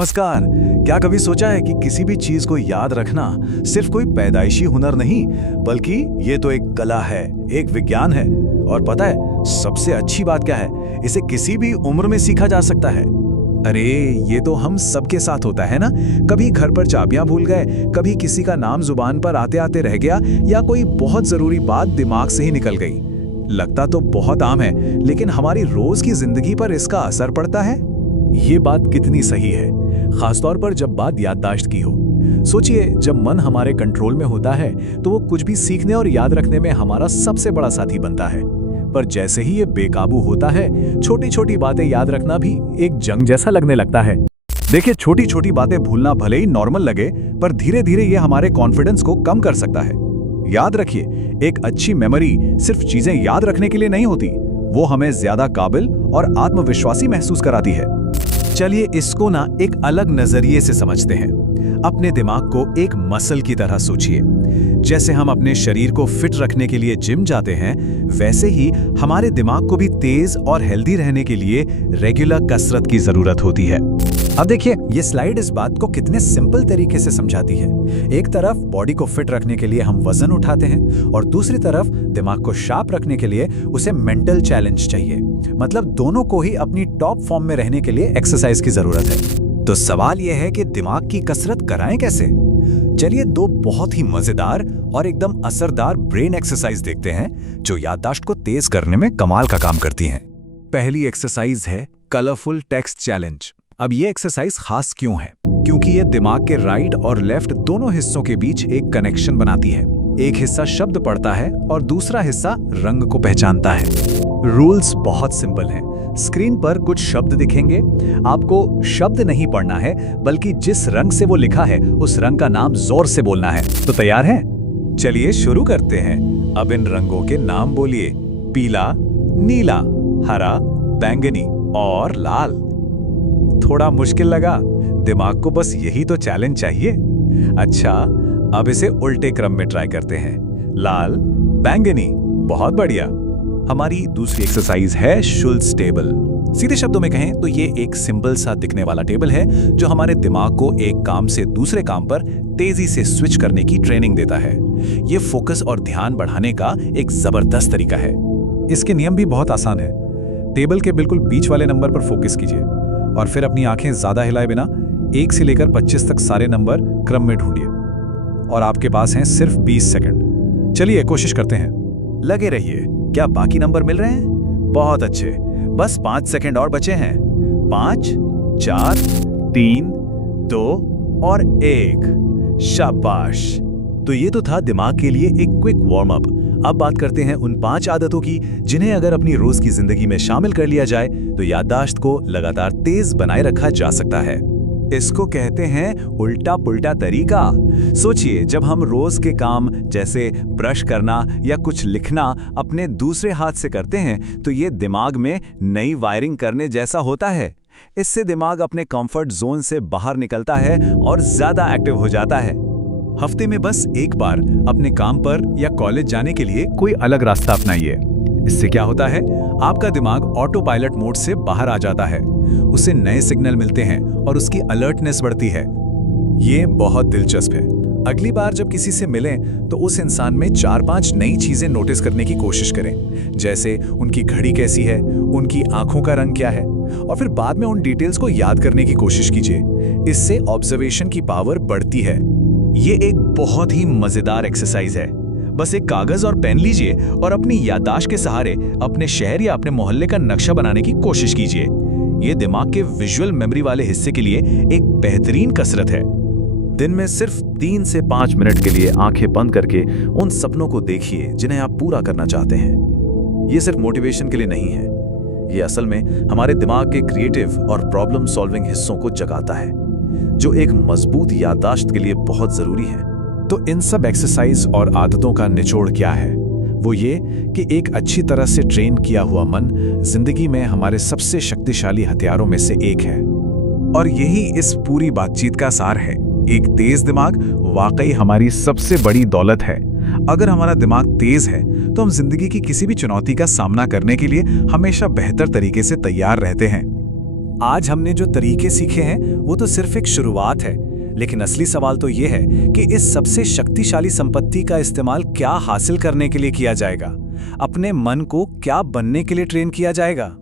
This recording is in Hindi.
नमस्कार। क्या कभी सोचा है कि किसी भी चीज को याद रखना सिर्फ कोई पैदाइशी हुनर नहीं, बल्कि ये तो एक कला है, एक विज्ञान है। और पता है सबसे अच्छी बात क्या है? इसे किसी भी उम्र में सीखा जा सकता है। अरे ये तो हम सबके साथ होता है ना। कभी घर पर चाबियां भूल गए, कभी किसी का नाम जुबान पर आते आते रह गया, या कोई बहुत जरूरी बात दिमाग से ही निकल गई। लगता तो बहुत आम है, लेकिन हमारी रोज की जिंदगी पर इसका असर पड़ता है। ये बात कितनी सही है, खासतौर पर जब बात याददाश्त की हो। सोचिए, जब मन हमारे कंट्रोल में होता है तो वो कुछ भी सीखने और याद रखने में हमारा सबसे बड़ा साथी बनता है। पर जैसे ही ये बेकाबू होता है, छोटी छोटी बातें याद रखना भी एक जंग जैसा लगने लगता है। देखिए, छोटी छोटी बातें भूलना भले ही नॉर्मल लगे, पर धीरे धीरे ये हमारे कॉन्फिडेंस को कम कर सकता है। याद रखिए, एक अच्छी मेमोरी सिर्फ चीजें याद रखने के लिए नहीं होती, वो हमें ज्यादा काबिल और आत्मविश्वासी महसूस कराती है। चलिए इसको ना एक अलग नजरिए से समझते हैं। अपने दिमाग को एक मसल की तरह सोचिए। जैसे हम अपने शरीर को फिट रखने के लिए जिम जाते हैं, वैसे ही हमारे दिमाग को भी तेज और हेल्दी रहने के लिए रेगुलर कसरत की जरूरत होती है। अब देखिए, ये स्लाइड इस बात को कितने सिंपल तरीके से समझाती है। एक तरफ बॉडी को फिट रखने के लिए हम वजन उठाते हैं, और दूसरी तरफ दिमाग को शार्प रखने के लिए उसे मेंटल चैलेंज चाहिए। मतलब दोनों को ही अपनी टॉप फॉर्म में रहने के लिए एक्सरसाइज की जरूरत है। तो सवाल यह है कि दिमाग की कसरत कराएं कैसे? चलिए दो बहुत ही मजेदार और एकदम असरदार ब्रेन एक्सरसाइज देखते हैं, जो याददाश्त को तेज करने में कमाल का काम करती हैं। पहली एक्सरसाइज है कलरफुल टेक्स्ट चैलेंज। अब ये एक्सरसाइज खास क्यों है? क्योंकि ये दिमाग के राइट और लेफ्ट दोनों हिस्सों के बीच एक कनेक्शन बनाती है। एक हिस्सा शब्द पढ़ता है और दूसरा हिस्सा रंग को पहचानता है। रूल्स बहुत सिंपल हैं। स्क्रीन पर कुछ शब्द दिखेंगे, आपको शब्द नहीं पढ़ना है, बल्कि जिस रंग से वो लिखा है उस रंग का नाम जोर से बोलना है। तो तैयार हैं? चलिए शुरू करते हैं। अब इन रंगों के नाम बोलिए। पीला, नीला, हरा, बैंगनी और लाल। थोड़ा मुश्किल लगा? दिमाग को बस यही तो चैलेंज चाहिए। अच्छा, अब इसे उल्टे क्रम में ट्राई करते हैं। लाल, बैंगनी, बहुत बढ़िया। हमारी दूसरी एक्सरसाइज है शुल्ट्ज टेबल। सीधे शब्दों में कहें तो ये एक सिंपल सा दिखने वाला टेबल है, जो हमारे दिमाग को एक काम से दूसरे काम पर तेजी से स्विच करने की ट्रेनिंग देता है। ये फोकस और ध्यान बढ़ाने का एक जबरदस्त तरीका है। इसके नियम भी बहुत आसान है। टेबल के बिल्कुल बीच वाले नंबर पर फोकस कीजिए, और फिर अपनी आंखें ज्यादा हिलाए बिना 1 से लेकर 25 तक सारे नंबर क्रम में ढूंढिए। और आपके पास हैं सिर्फ 20 सेकंड। चलिए कोशिश करते हैं। लगे रहिए। क्या बाकी नंबर मिल रहे हैं? बहुत अच्छे। बस 5 सेकंड और बचे हैं। 5, 4, 3, 2 और 1। शाबाश। तो ये तो था दिमाग के लिए एक क्विक वार्म अप। अब बात करते हैं उन 5 आदतों की, जिन्हें अगर अपनी रोज की जिंदगी में शामिल कर लिया जाए तो याददाश्त को लगातार तेज बनाए रखा जा सकता है। इसको कहते हैं उल्टा पुल्टा तरीका। सोचिए, जब हम रोज के काम जैसे ब्रश करना या कुछ लिखना अपने दूसरे हाथ से करते हैं, तो ये दिमाग में नई वायरिंग करने जैसा होता है। इससे दिमाग अपने कंफर्ट जोन से बाहर निकलता है और ज्यादा एक्टिव हो जाता है। हफ्ते में बस एक बार अपने काम पर या कॉलेज जाने के लिए कोई अलग रास्ता अपनाइए। इससे क्या होता है, आपका दिमाग ऑटो पायलट मोड से बाहर आ जाता है, उसे नए सिग्नल मिलते हैं और उसकी अलर्टनेस बढ़ती है। ये बहुत दिलचस्प है। अगली बार जब किसी से मिलें तो उस इंसान में 4-5 नई चीजें नोटिस करने की कोशिश करें, जैसे उनकी घड़ी कैसी है, उनकी आंखों का रंग क्या है, और फिर बाद में उन डिटेल्स को याद करने की कोशिश कीजिए। इससे ऑब्जर्वेशन की पावर बढ़ती है। ये एक बहुत ही मजेदार एक्सरसाइज है। बस एक कागज और पेन लीजिए और अपनी याददाश्त के सहारे अपने शहर या अपने मोहल्ले का नक्शा बनाने की कोशिश कीजिए। ये दिमाग के विजुअल मेमोरी वाले हिस्से के लिए एक बेहतरीन कसरत है। दिन में सिर्फ 3 से 5 मिनट के लिए आंखें बंद करके उन सपनों को देखिए जिन्हें आप पूरा करना चाहते हैं। ये सिर्फ मोटिवेशन के लिए नहीं है, ये असल में हमारे दिमाग के क्रिएटिव और प्रॉब्लम सॉल्विंग हिस्सों को जगाता है, जो एक मजबूत याददाश्त के लिए बहुत जरूरी है। तो इन सब एक्सरसाइज और आदतों का निचोड़ क्या है? वो ये कि एक अच्छी तरह से ट्रेन किया हुआ मन जिंदगी में हमारे सबसे शक्तिशाली हथियारों में से एक है। और यही इस पूरी बातचीत का सार है। एक तेज दिमाग वाकई हमारी सबसे बड़ी दौलत है। अगर हमारा दिमाग तेज है तो हम जिंदगी की किसी भी चुनौती का सामना करने के लिए हमेशा बेहतर तरीके से तैयार रहते हैं। आज हमने जो तरीके सीखे हैं वो तो सिर्फ एक शुरुआत है, लेकिन असली सवाल तो ये है कि इस सबसे शक्तिशाली संपत्ति का इस्तेमाल क्या हासिल करने के लिए किया जाएगा, अपने मन को क्या बनने के लिए ट्रेन किया जाएगा।